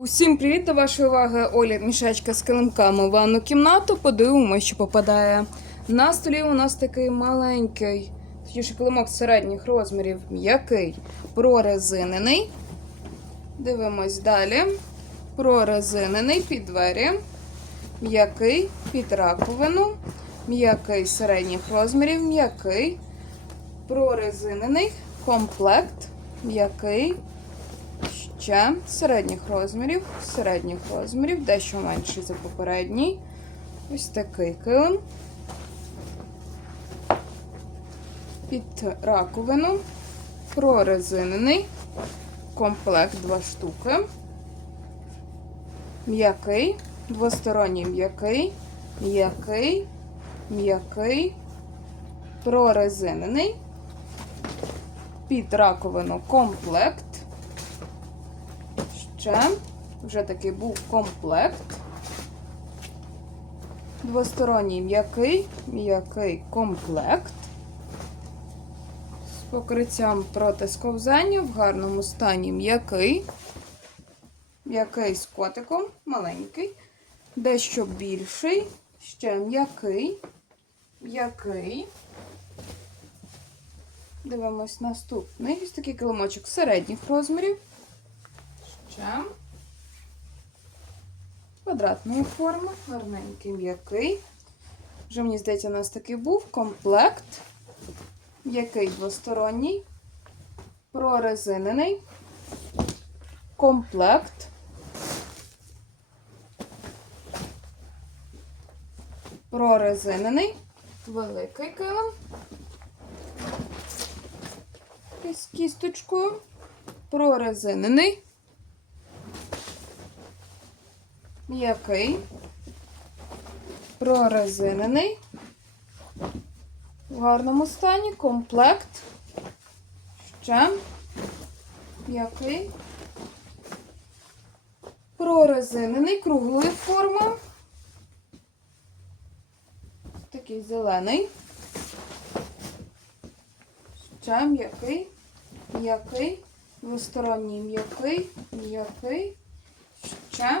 Усім привіт до вашої уваги. Оля мішечка з килимками в ванну кімнату. Подивимося, що попадає. На столі у нас такий маленький, точніше килимок середніх розмірів, м'який, прорезинений. Дивимось далі. Прорезинений під двері. М'який під раковину. М'який середніх розмірів, м'який, прорезинений, комплект, м'який, ще середніх розмірів, середніх розмірів, дещо менший за попередній. Ось такий килим. Під раковину, прорезинений, комплект два штуки. М'який, двосторонній м'який, м'який, м'який, прорезинений. Під раковину комплект. Ще вже такий був комплект. Двосторонній м'який, м'який комплект. З покриттям проти сковзання в гарному стані м'який. М'який з котиком, маленький, дещо більший, ще м'який, м'який. Дивимось наступний. Ось такий килимочок середніх розмірів. Ще. Квадратної форми, гарненький, м'який. Вже, мені здається, у нас такий був комплект. М'який двосторонній, прорезинений, комплект. Прорезинений, великий килим. З кісточкою. Прорезинений. М'який. Прорезинений. В гарному стані. Комплект. Ще. М'який. Прорезинений. Круглої форми. Такий зелений. Ще м'який. М'який. Двосторонній м'який. М'який. Ще.